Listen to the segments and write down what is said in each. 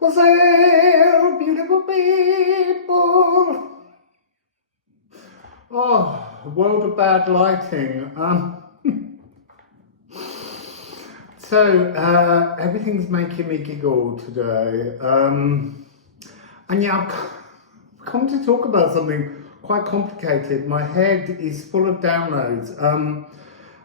Wassail, beautiful people. Oh, world of bad lighting. So everything's making me giggle today. And yeah, I've come to talk about something quite complicated. My head is full of downloads.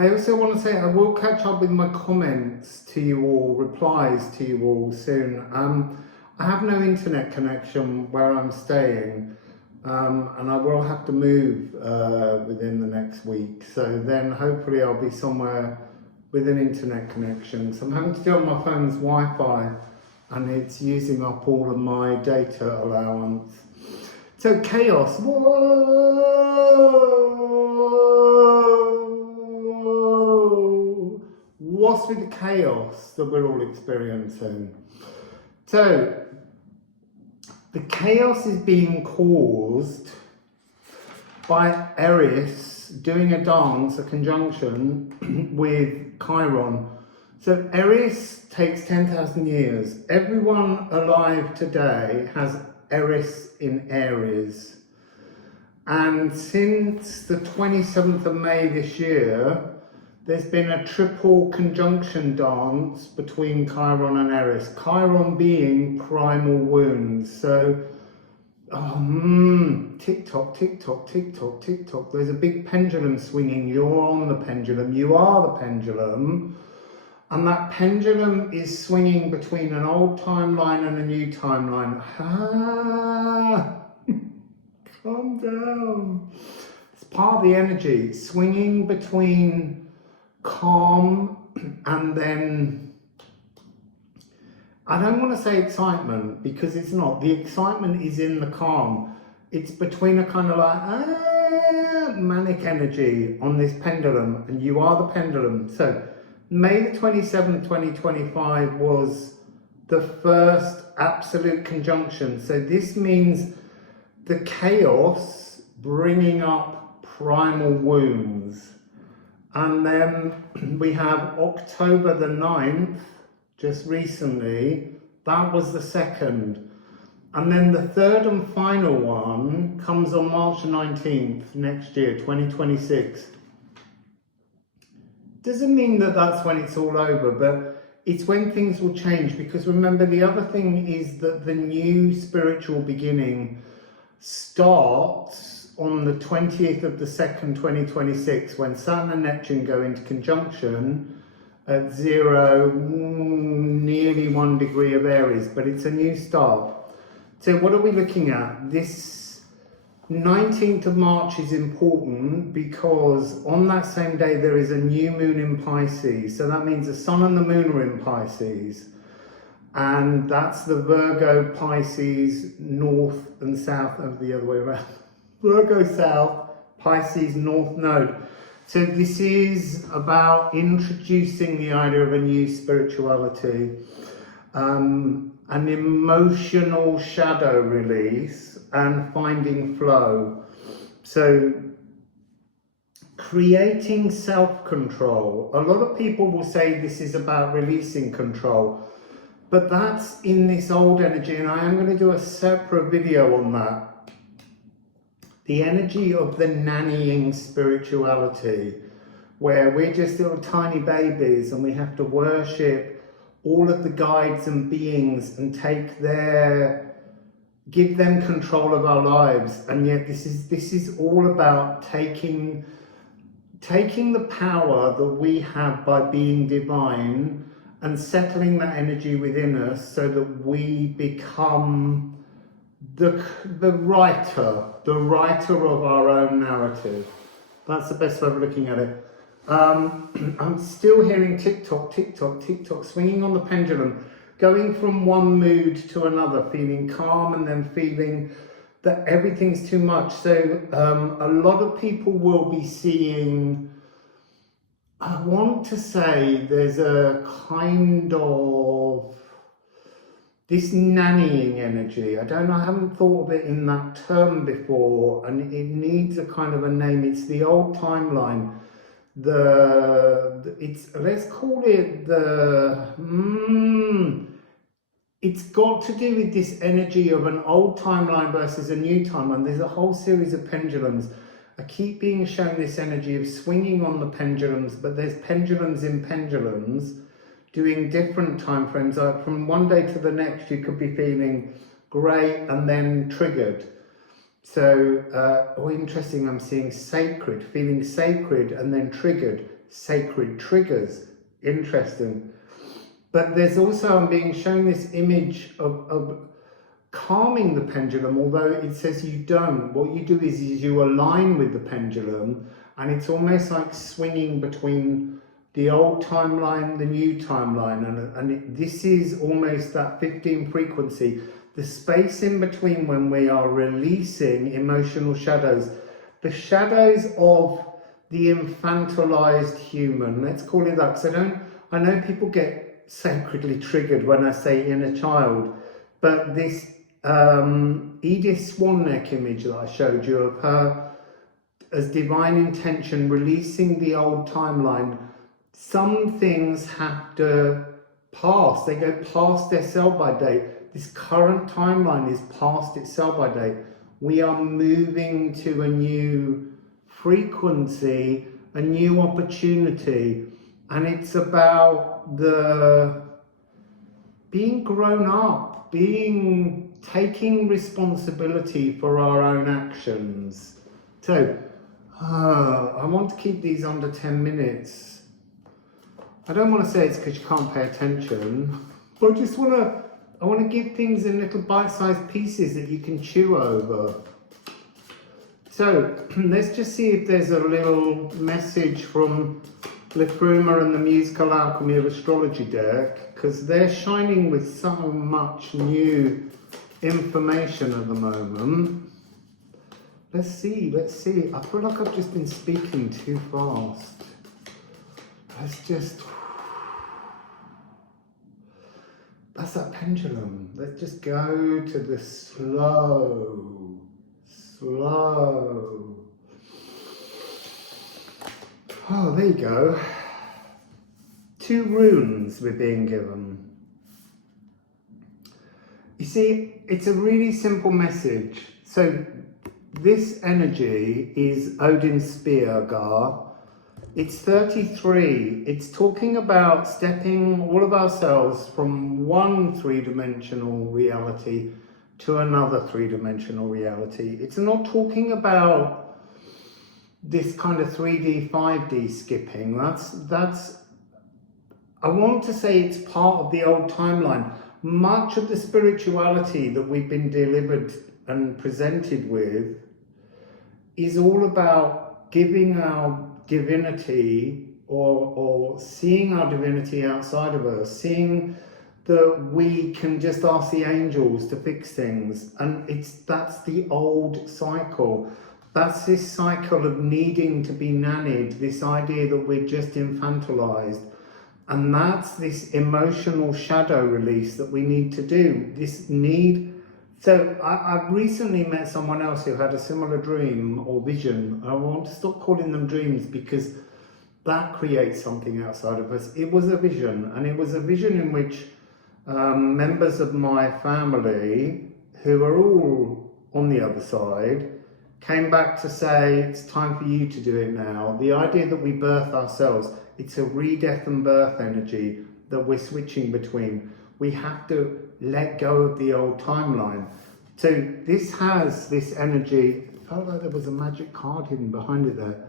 I also want to say I will catch up with my comments to you all, replies to you all soon. I have no internet connection where I'm staying, and I will have to move within the next week. So then hopefully I'll be somewhere with an internet connection. So I'm having to do it on my phone's Wi-Fi, and it's using up all of my data allowance. So chaos. Whoa! What's with the chaos that we're all experiencing? So the chaos is being caused by Eris doing a dance, a conjunction with Chiron. So Eris takes 10,000 years. Everyone alive today has Eris in Aries. And since the 27th of May this year, there's been a triple conjunction dance between Chiron and Eris. Chiron being primal wounds. So, tick tock, tick tock, tick tock, tick tock. There's a big pendulum swinging. You're on the pendulum. You are the pendulum. And that pendulum is swinging between an old timeline and a new timeline. Calm down. It's part of the energy. Swinging between calm and then, I don't want to say excitement because it's not. The excitement is in the calm. It's between a kind of like manic energy on this pendulum, and you are the pendulum. So May the 27th, 2025 was the first absolute conjunction. So this means the chaos bringing up primal wounds. And then we have October the 9th, just recently, that was the second. And then the third and final one comes on March 19th next year, 2026. Doesn't mean that that's when it's all over, but it's when things will change. Because remember, the other thing is that the new spiritual beginning starts on the 20th of the 2nd, 2026, when Saturn and Neptune go into conjunction at 0, nearly 1 degree of Aries, but it's a new start. So what are we looking at? This 19th of March is important because on that same day there is a new moon in Pisces. So that means the sun and the moon are in Pisces. And that's the Virgo, Pisces, north and south, of the other way around. Virgo south, Pisces north node. So this is about introducing the idea of a new spirituality, an emotional shadow release and finding flow. So creating self-control. A lot of people will say this is about releasing control, but that's in this old energy, and I am going to do a separate video on that. The energy of the nannying spirituality, where we're just little tiny babies and we have to worship all of the guides and beings and give them control of our lives. And yet this is all about taking the power that we have by being divine and settling that energy within us so that we become the writer of our own narrative. That's the best way of looking at it. I'm still hearing tick tock, tick tock, tick tock, swinging on the pendulum, going from one mood to another, feeling calm and then feeling that everything's too much. So a lot of people will be seeing, I want to say there's a kind of this nannying energy. I don't know, I haven't thought of it in that term before, and it needs a kind of a name. It's the old timeline. Let's call it it's got to do with this energy of an old timeline versus a new timeline. There's a whole series of pendulums. I keep being shown this energy of swinging on the pendulums, but there's pendulums in pendulums doing different time frames. Like from one day to the next, you could be feeling great and then triggered. So, interesting, I'm seeing sacred, feeling sacred and then triggered. Sacred triggers. Interesting. But there's also, I'm being shown this image of calming the pendulum, although it says you don't. What you do is you align with the pendulum, and it's almost like swinging between the old timeline, the new timeline, and this is almost that 15 frequency, the space in between when we are releasing emotional shadows, the shadows of the infantilized human, let's call it that, because I know people get sacredly triggered when I say inner child, but this Edith Swanneck image that I showed you of her as divine intention releasing the old timeline, some things have to pass, they go past their sell-by date. This current timeline is past its sell-by date. We are moving to a new frequency, a new opportunity, and it's about the being grown up, taking responsibility for our own actions. So I want to keep these under 10 minutes. I don't want to say it's because you can't pay attention, but I want to give things in little bite-sized pieces that you can chew over. So let's just see if there's a little message from Liffruma and the Musical Alchemy of Astrology deck, because they're shining with so much new information at the moment. Let's see. I feel like I've just been speaking too fast. That's that pendulum. Let's just go to the slow. Oh, there you go. 2 runes we're being given. You see, it's a really simple message. So this energy is Odin's spear, Gar. It's 33. It's talking about stepping all of ourselves from one 3-dimensional reality to another 3-dimensional reality. It's not talking about this kind of 3D, 5D skipping. That's I want to say it's part of the old timeline. Much of the spirituality that we've been delivered and presented with is all about giving our divinity or seeing our divinity outside of us, seeing that we can just ask the angels to fix things, and that's the old cycle. That's this cycle of needing to be nannied, this idea that we're just infantilized. And that's this emotional shadow release that we need to do. This need. So I've recently met someone else who had a similar dream or vision. I want to stop calling them dreams because that creates something outside of us. It was a vision, and it was a vision in which members of my family, who are all on the other side, came back to say, it's time for you to do it now. The idea that we birth ourselves, it's a re-death and birth energy that we're switching between. We have to let go of the old timeline. So this has this energy. It felt like there was a magic card hidden behind it there.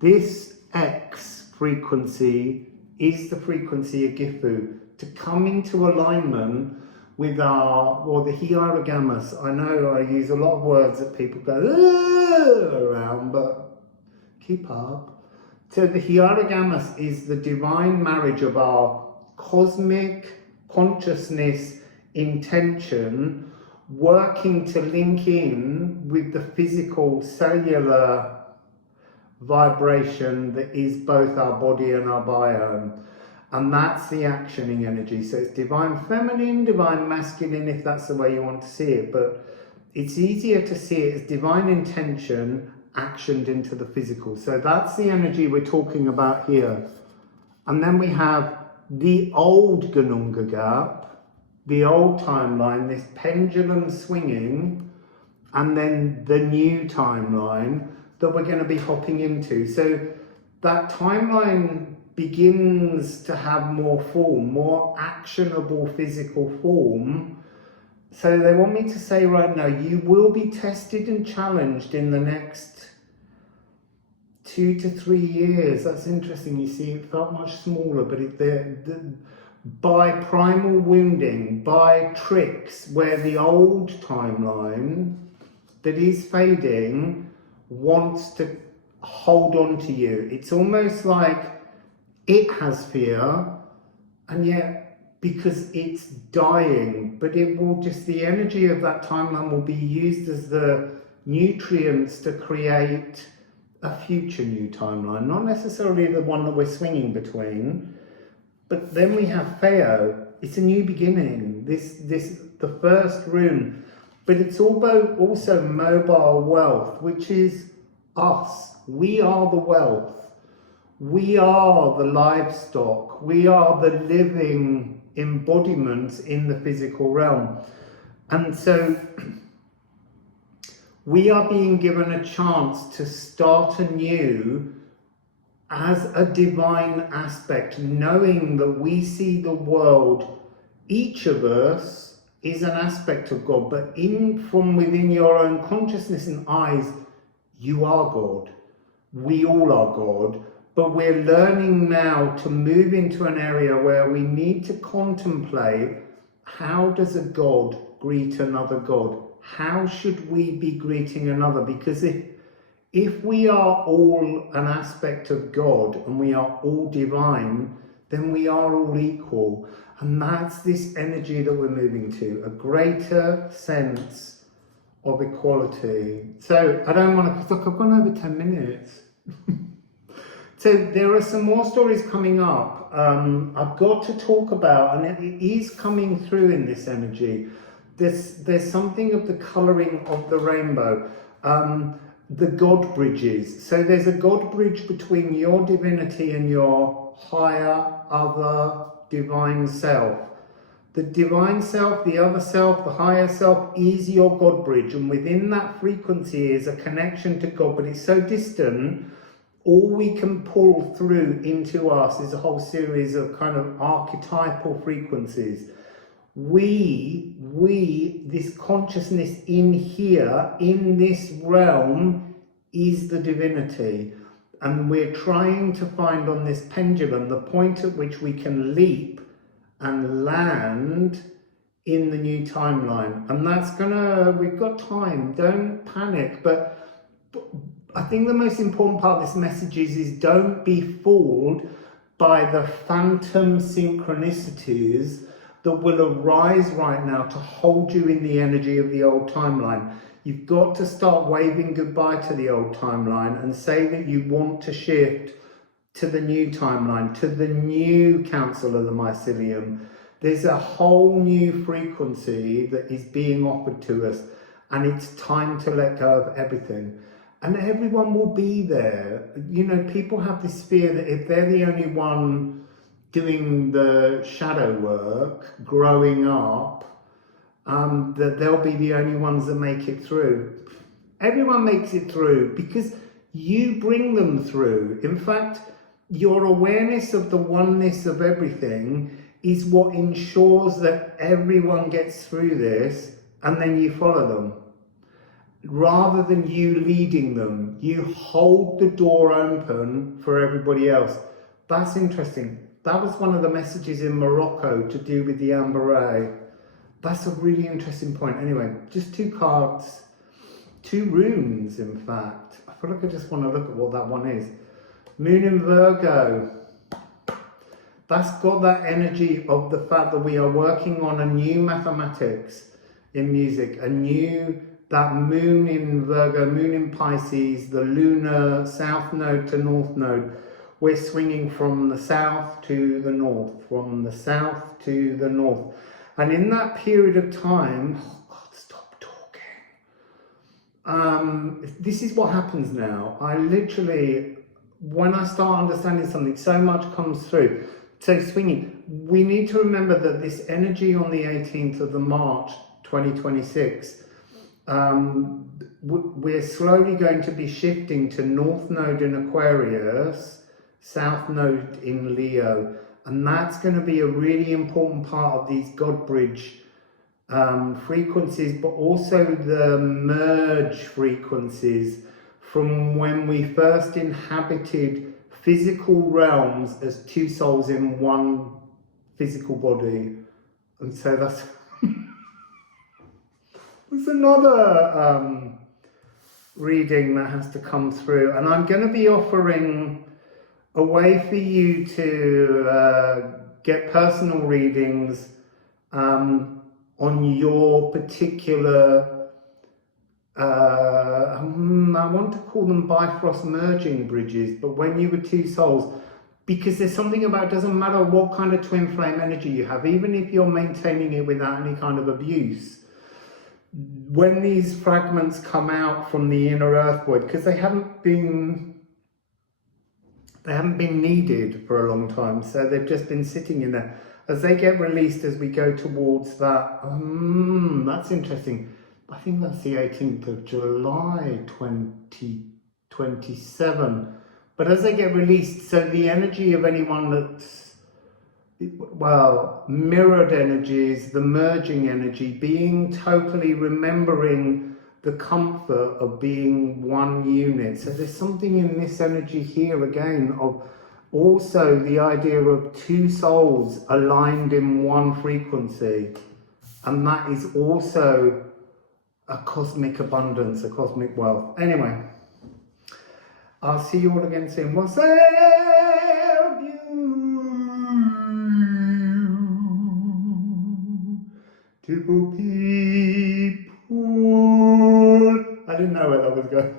This X frequency is the frequency of Gifu, to come into alignment with the hierogamos. I know I use a lot of words that people go around, but keep up. So the hierogamos is the divine marriage of our cosmic consciousness intention working to link in with the physical cellular vibration that is both our body and our biome. And that's the actioning energy. So it's divine feminine, divine masculine, if that's the way you want to see it. But it's easier to see it as divine intention actioned into the physical. So that's the energy we're talking about here. And then we have the old Ganunga gap, the old timeline, this pendulum swinging, and then the new timeline that we're going to be hopping into. So that timeline begins to have more form, more actionable physical form. So they want me to say right now, you will be tested and challenged in the next 2 to 3 years. That's interesting. You see, it felt much smaller, but by primal wounding, by tricks where the old timeline that is fading wants to hold on to you. It's almost like it has fear, and yet because it's dying, but it will just, the energy of that timeline will be used as the nutrients to create a future new timeline, not necessarily the one that we're swinging between. But then we have Theo. It's a new beginning. This the first rune, but it's also mobile wealth, which is us. We are the wealth. We are the livestock. We are the living embodiments in the physical realm. And so we are being given a chance to start anew as a divine aspect, knowing that we see the world, each of us is an aspect of God, but from within your own consciousness and eyes, you are God. We all are God. But we're learning now to move into an area where we need to contemplate, how does a God greet another God? How should we be greeting another? Because if we are all an aspect of God and we are all divine, then we are all equal. And that's this energy that we're moving to, a greater sense of equality. So I don't want to, look, I've gone over 10 minutes. So there are some more stories coming up. I've got to talk about, and it is coming through in this energy. There's something of the colouring of the rainbow. The God bridges. So there's a God bridge between your divinity and your higher, other, divine self. The divine self, the other self, the higher self is your God bridge. And within that frequency is a connection to God, but it's so distant. All we can pull through into us is a whole series of kind of archetypal frequencies. This consciousness in here, in this realm, is the divinity. And we're trying to find on this pendulum the point at which we can leap and land in the new timeline. And that's we've got time, don't panic. But I think the most important part of this message is don't be fooled by the phantom synchronicities that will arise right now to hold you in the energy of the old timeline. You've got to start waving goodbye to the old timeline and say that you want to shift to the new timeline, to the new Council of the Mycelium. There's a whole new frequency that is being offered to us, and it's time to let go of everything. And everyone will be there. You know, people have this fear that if they're the only one doing the shadow work, growing up, that they'll be the only ones that make it through. Everyone makes it through because you bring them through. In fact, your awareness of the oneness of everything is what ensures that everyone gets through this, and then you follow them. Rather than you leading them, you hold the door open for everybody else. That's interesting. That was one of the messages in Morocco to do with the Amber. That's a really interesting point. Anyway, just 2 cards, 2 runes, in fact. I feel like I just want to look at what that one is. Moon in Virgo. That's got that energy of the fact that we are working on a new mathematics in music, that moon in Virgo, moon in Pisces, the lunar south node to north node. We're swinging from the south to the north, from the south to the north. And in that period of time, oh God, stop talking. This is what happens now. I literally, when I start understanding something, so much comes through. So swinging, we need to remember that this energy on the 18th of the March 2026, we're slowly going to be shifting to North Node in Aquarius, South Node in Leo, and that's going to be a really important part of these God Bridge frequencies, but also the merge frequencies from when we first inhabited physical realms as two souls in one physical body. And so that's there's another reading that has to come through, and I'm going to be offering a way for you to get personal readings on your particular I want to call them Bifrost merging bridges, but when you were two souls, because there's something about, it doesn't matter what kind of twin flame energy you have, even if you're maintaining it without any kind of abuse, when these fragments come out from the inner earth void, because they haven't been needed for a long time, so they've just been sitting in there. As they get released, as we go towards that, that's interesting. I think that's the 18th of July 2027. But as they get released, so the energy of anyone that's, well, mirrored energies, the merging energy, being totally remembering the comfort of being one unit. So there's something in this energy here again of also the idea of two souls aligned in one frequency. And that is also a cosmic abundance, a cosmic wealth. Anyway, I'll see you all again soon. Wassail beautiful people. I didn't know where that was going.